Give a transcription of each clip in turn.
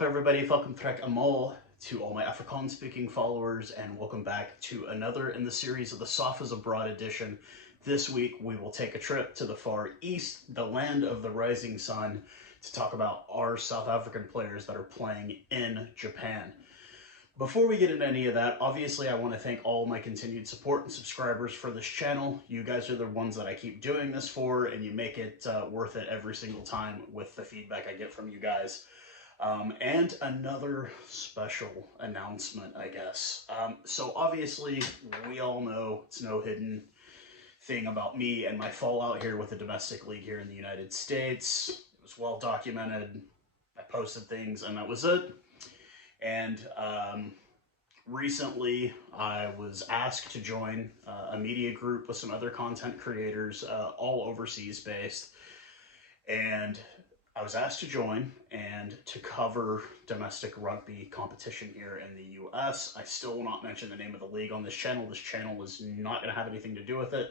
up, everybody? Welcome to all my Afrikaans speaking followers, and welcome back to another in the series of the Saffas Abroad edition. This week we will take a trip to the Far East, the land of the rising sun, to talk about our South African players that are playing in Japan. Before we get into any of that, obviously I want to thank all my continued support and subscribers for this channel. You guys are the ones that I keep doing this for, and you make it worth it every single time with the feedback I get from you guys. And another special announcement, I guess. So obviously, we all know it's no hidden thing about me and my fallout here with the domestic league here in the United States. It was well documented. I posted things, and that was it. And recently, I was asked to join a media group with some other content creators, all overseas based. And I was asked to join and to cover domestic rugby competition here in the US. I still will not mention the name of the league on this channel. This channel is not going to have anything to do with it.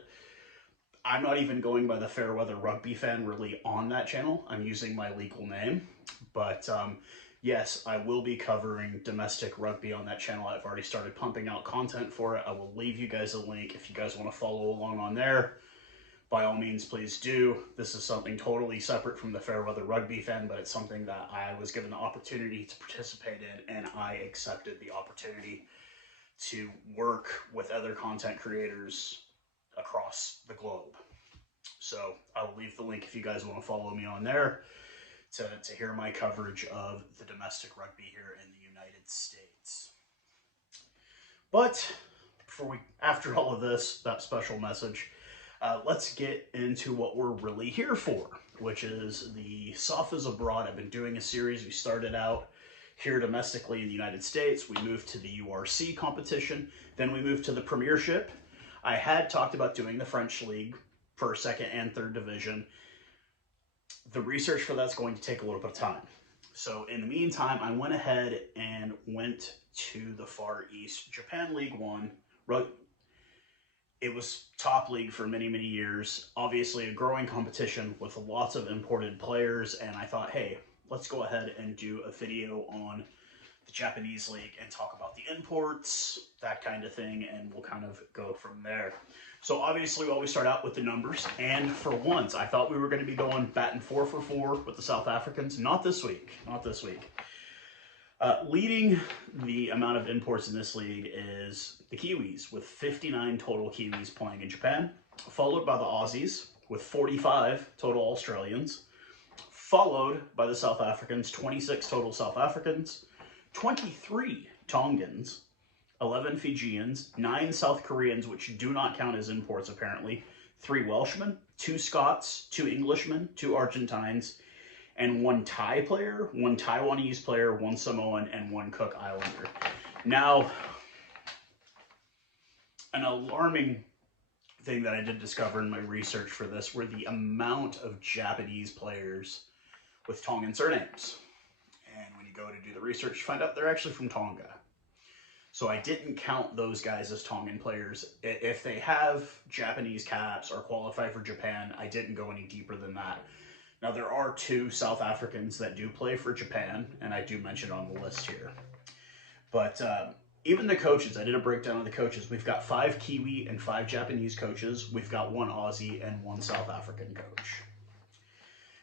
I'm not even going by the Fairweather Rugby Fan really on that channel. I'm using my legal name. But yes, I will be covering domestic rugby on that channel. I've already started pumping out content for it. I will leave you guys a link if you guys want to follow along on there. By all means, please do. This is something totally separate from the Fairweather Rugby Fan, but it's something that I was given the opportunity to participate in, and I accepted the opportunity to work with other content creators across the globe. So I will leave the link if you guys want to follow me on there to hear my coverage of the domestic rugby here in the United States. But after all of this, that special message, let's get into what we're really here for, which is the Saffas Abroad. I've been doing a series. We started out here domestically in the United States. We moved to the URC competition. Then we moved to the Premiership. I had talked about doing the French League for second and third division. The research for that's going to take a little bit of time. So in the meantime, I went ahead and went to the Far East, Japan League One. It was top league for many, many years. Obviously a growing competition with lots of imported players. And I thought, hey, let's go ahead and do a video on the Japanese league and talk about the imports, that kind of thing. And we'll kind of go from there. So obviously we always start out with the numbers. And for once, I thought we were going to be going batting 4 for 4 with the South Africans. Not this week. Not this week. Leading the amount of imports in this league is the Kiwis, with 59 total Kiwis playing in Japan, followed by the Aussies, with 45 total Australians, followed by the South Africans, 26 total South Africans, 23 Tongans, 11 Fijians, 9 South Koreans, which do not count as imports apparently, 3 Welshmen, 2 Scots, 2 Englishmen, 2 Argentines, and 1 Thai player, 1 Taiwanese player, 1 Samoan, and 1 Cook Islander. Now, an alarming thing that I did discover in my research for this were the amount of Japanese players with Tongan surnames. And when you go to do the research, you find out they're actually from Tonga. So I didn't count those guys as Tongan players. If they have Japanese caps or qualify for Japan, I didn't go any deeper than that. Now, there are 2 South Africans that do play for Japan, and I do mention on the list here. But even the coaches, I did a breakdown of the coaches. We've got 5 Kiwi and 5 Japanese coaches. We've got 1 Aussie and 1 South African coach.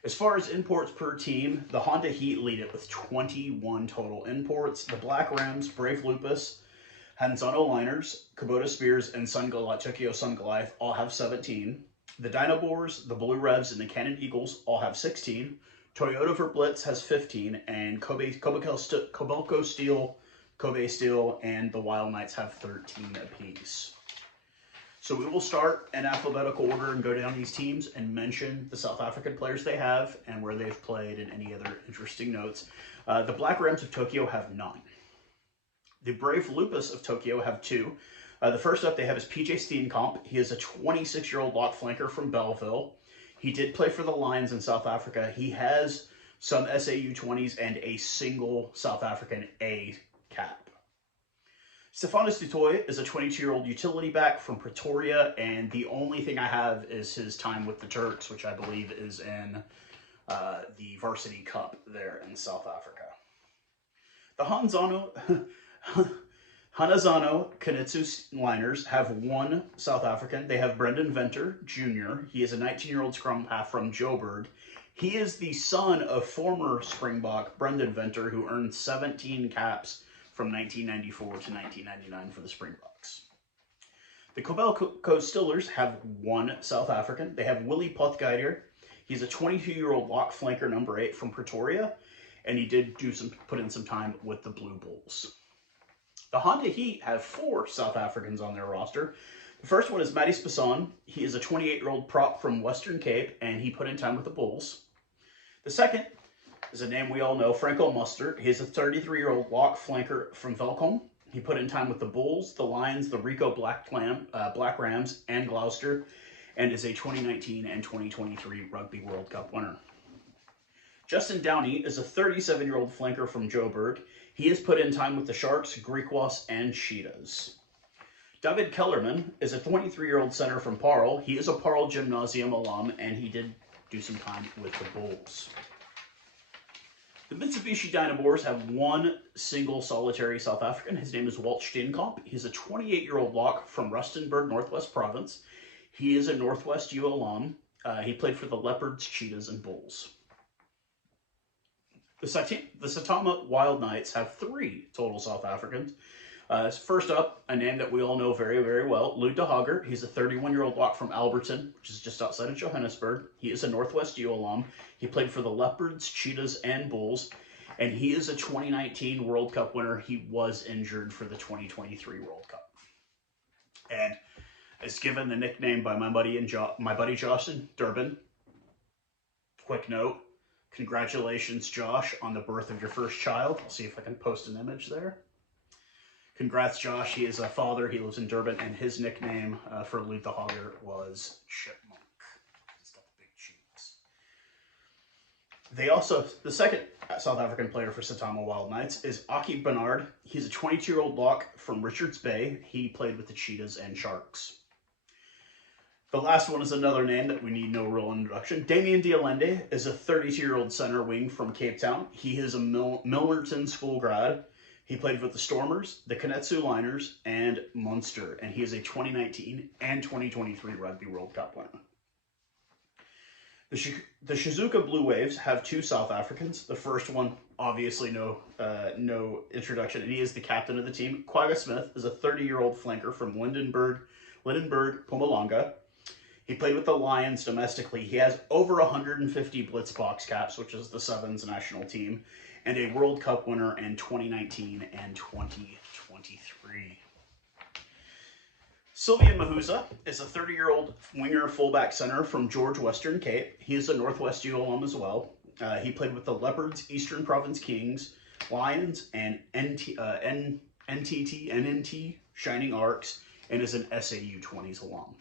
As far as imports per team, the Honda Heat lead it with 21 total imports. The Black Rams, Brave Lupus, Hanzano Liners, Kubota Spears, and Tokyo Sun Goliath all have 17. The Dinobors, the Blue Revs, and the Cannon Eagles all have 16. Toyota Verblitz has 15, and Kobelco Steel, Kobe Steel, and the Wild Knights have 13 apiece. So we will start in alphabetical order and go down these teams and mention the South African players they have and where they've played and any other interesting notes. The Black Rams of Tokyo have none. The Brave Lupus of Tokyo have 2. The first up they have is PJ Steenkamp. He is a 26-year-old lock flanker from Belleville. He did play for the Lions in South Africa. He has some SAU 20s and a single South African A cap. Stefanos Dutoy is a 22-year-old utility back from Pretoria, and the only thing I have is his time with the Turks, which I believe is in the Varsity Cup there in South Africa. The Hanazano Kanetsu Liners have one South African. They have Brendan Venter Jr. He is a 19-year-old scrum half from Joburg. He is the son of former Springbok Brendan Venter, who earned 17 caps from 1994 to 1999 for the Springboks. The Kobelco Stillers have one South African. They have Willie Potgieter. He's a 22-year-old lock flanker number 8 from Pretoria, and he did put in some time with the Blue Bulls. The Honda Heat have 4 South Africans on their roster. The first one is Matty Spasson. He is a 28-year-old prop from Western Cape, and he put in time with the Bulls. The second is a name we all know, Franco Mustard. He's a 33-year-old lock flanker from Velkom. He put in time with the Bulls, the Lions, the Rico Black Rams, and Gloucester, and is a 2019 and 2023 Rugby World Cup winner. Justin Downey is a 37-year-old flanker from Joburg. He has put in time with the Sharks, Griquas, and Cheetahs. David Kellerman is a 23-year-old center from Paarl. He is a Paarl Gymnasium alum, and he did do some time with the Bulls. The Mitsubishi Dynaboars have one single solitary South African. His name is Walt Steenkamp. He's a 28-year-old lock from Rustenburg, Northwest Province. He is a Northwest U alum. He played for the Leopards, Cheetahs, and Bulls. The Satama Wild Knights have 3 total South Africans. First up, a name that we all know very, very well, Lou de Hager. He's a 31-year-old lock from Alberton, which is just outside of Johannesburg. He is a Northwest U alum. He played for the Leopards, Cheetahs, and Bulls, and he is a 2019 World Cup winner. He was injured for the 2023 World Cup, and is given the nickname by my buddy Josh in Durban. Quick note: congratulations, Josh, on the birth of your first child. I'll see if I can post an image there. Congrats, Josh. He is a father. He lives in Durban, and his nickname for Lou de Hager was Chipmunk. He's got the big cheeks. The second South African player for Satama Wild Knights is Aki Bernard. He's a 22-year-old lock from Richards Bay. He played with the Cheetahs and Sharks. The last one is another name that we need no real introduction. Damien Dialende is a 32-year-old center wing from Cape Town. He is a Milnerton school grad. He played with the Stormers, the Kanetsu Liners, and Munster, and he is a 2019 and 2023 Rugby World Cup winner. The Shizuoka Blue Waves have 2 South Africans. The first one, obviously no introduction, and he is the captain of the team. Quagga Smith is a 30-year-old flanker from Lindenberg, Mpumalanga. He played with the Lions domestically. He has over 150 Blitz box caps, which is the Sevens national team, and a World Cup winner in 2019 and 2023. Sylvian Mahuza is a 30-year-old winger fullback center from George Western Cape. He is a Northwest U alum as well. He played with the Leopards, Eastern Province Kings, Lions, and NNT Shining Arcs, and is an SAU 20s alum.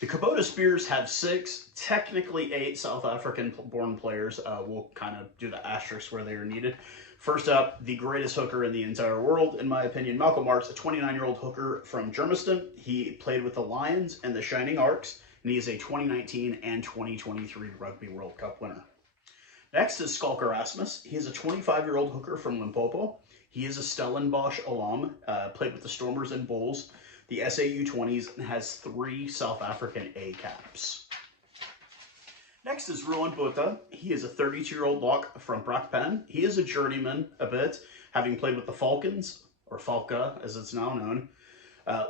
The Kubota Spears have 6, technically 8 South African-born players. We'll kind of do the asterisks where they are needed. First up, the greatest hooker in the entire world, in my opinion, Malcolm Marks, a 29-year-old hooker from Germiston. He played with the Lions and the Shining Arcs, and he is a 2019 and 2023 Rugby World Cup winner. Next is Skalker Rasmus. He is a 25-year-old hooker from Limpopo. He is a Stellenbosch alum, played with the Stormers and Bulls, the SAU 20s, and has 3 South African A caps. Next is Ruan Botha. He is a 32-yeard-old lock from Brakpan. He is a journeyman a bit, having played with the Falcons, or Falca as it's now known,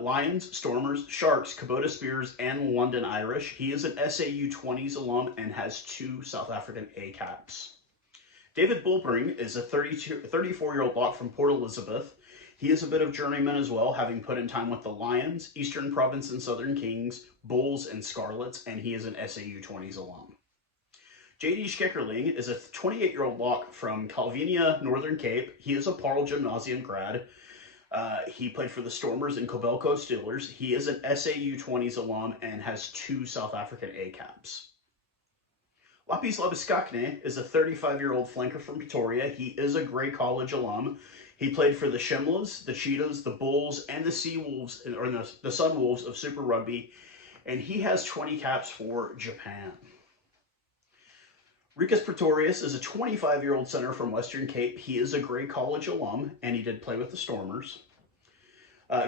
Lions, Stormers, Sharks, Kubota Spears, and London Irish. He is an SAU 20s alum and has 2 South African A caps. David Bulbring is a 34-year-old lock from Port Elizabeth. He is a bit of journeyman as well, having put in time with the Lions, Eastern Province and Southern Kings, Bulls, and Scarlets, and he is an SAU 20s alum. JD Schickerling is a 28-year-old lock from Calvinia, Northern Cape. He is a Paarl Gymnasium grad. He played for the Stormers and Kobelco Steelers. He is an SAU 20s alum and has 2 South African A caps. Lapis Labiskakne is a 35-year-old flanker from Pretoria. He is a Grey College alum. He played for the Shimlas, the Cheetahs, the Bulls, and the Seawolves, or the Sunwolves of Super Rugby, and he has 20 caps for Japan. Rikas Pretorius is a 25-year-old center from Western Cape. He is a Grey College alum, and he did play with the Stormers.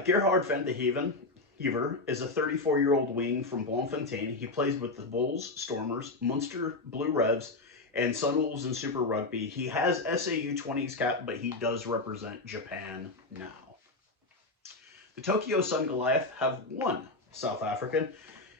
Gerhard van de Hever is a 34-year-old wing from Bloemfontein. He plays with the Bulls, Stormers, Munster Blue Revs, and Sunwolves in Super Rugby. He has SAU 20s cap, but he does represent Japan now. The Tokyo Sun Goliath have one South African.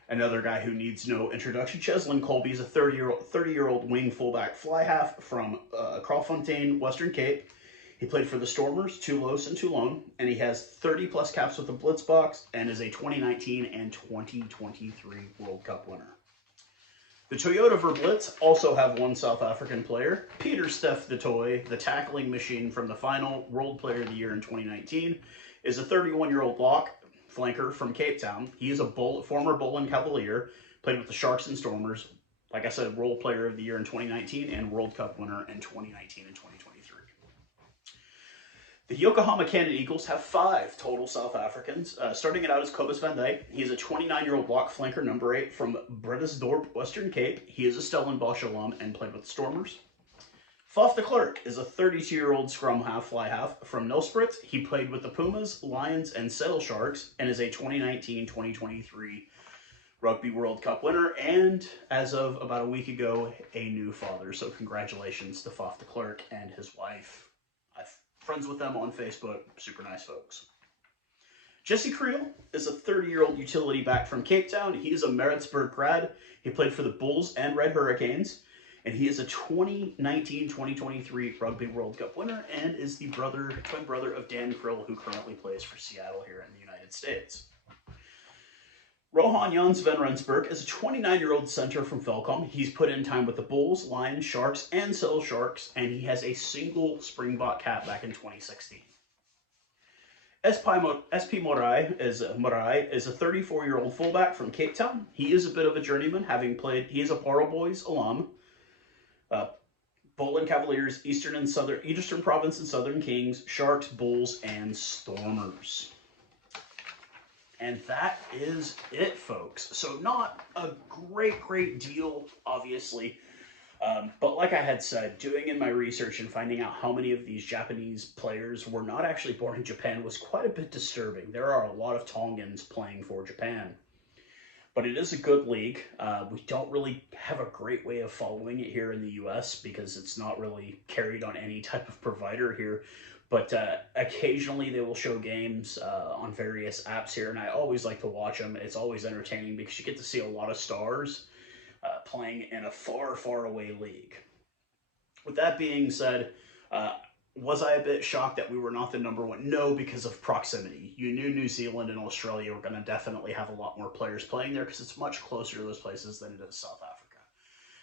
Another guy who needs no introduction, Cheslin Colby, is a 30-year-old wing fullback fly half from Kraaifontein, Western Cape. He played for the Stormers, Toulouse, and Toulon, and he has 30-plus caps with the Blitzboks and is a 2019 and 2023 World Cup winner. The Toyota Verblitz also have one South African player, Peter Steph the Toy, the tackling machine from the final World Player of the Year in 2019, is a 31-year-old lock flanker from Cape Town. He is a former Bowling Cavalier, played with the Sharks and Stormers. Like I said, World Player of the Year in 2019 and World Cup winner in 2019 and 2023. The Yokohama Cannon Eagles have 5 total South Africans. Starting it out is Cobus van Dijk. He is a 29-year-old lock flanker, number 8, from Bredasdorp, Western Cape. He is a Stellenbosch alum and played with the Stormers. Faf de Klerk is a 32-year-old scrum half, fly half from Nelspruit. He played with the Pumas, Lions, and Saddle Sharks, and is a 2019-2023 Rugby World Cup winner, and as of about a week ago, a new father. So congratulations to Faf de Klerk and his wife. I'm friends with them on Facebook. Super nice folks. Jesse Creel is a 30-year-old utility back from Cape Town. He is a Maritzburg grad. He played for the Bulls and Red Hurricanes. And he is a 2019-2023 Rugby World Cup winner and is the twin brother of Dan Krill, who currently plays for Seattle here in the United States. Rohan Jans van Rensburg is a 29-year-old center from Velkom. He's put in time with the Bulls, Lions, Sharks, and Saddle Sharks, and he has a single Springbok cap back in 2016. SP Morai is a 34-year-old fullback from Cape Town. He is a bit of a journeyman, he is a Paro Boys alum. Bowling Cavaliers, Eastern Province and Southern Kings, Sharks, Bulls, and Stormers. And that is it, folks. So not a great deal, obviously. But like I had said, doing in my research and finding out how many of these Japanese players were not actually born in Japan was quite a bit disturbing. There are a lot of Tongans playing for Japan. But it is a good league. We don't really have a great way of following it here in the U.S. because it's not really carried on any type of provider here. But occasionally they will show games on various apps here, and I always like to watch them. It's always entertaining because you get to see a lot of stars playing in a far away league. With that being said, was I a bit shocked that we were not the #1? No, because of proximity. You knew New Zealand and Australia were going to definitely have a lot more players playing there because it's much closer to those places than it is South Africa.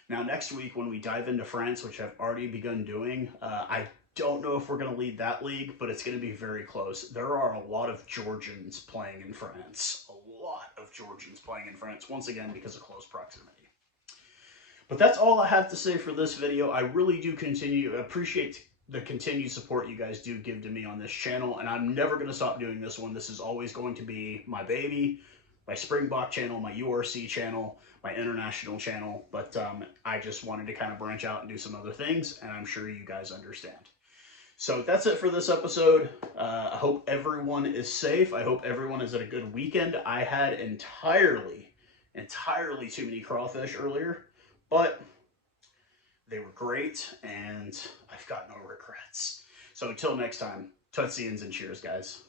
Now, next week when we dive into France, which I've already begun doing, I don't know if we're going to lead that league, but it's going to be very close. There are a lot of Georgians playing in France. A lot of Georgians playing in France, once again, because of close proximity. But that's all I have to say for this video. I really do appreciate the continued support you guys do give to me on this channel, and I'm never going to stop doing this one. This is always going to be my baby, my Springbok channel, my URC channel, my international channel, but I just wanted to kind of branch out and do some other things, and I'm sure you guys understand. So that's it for this episode. I hope everyone is safe. I hope everyone has had a good weekend. I had entirely too many crawfish earlier, but they were great, and I've got no regrets. So until next time, tutsians and cheers, guys.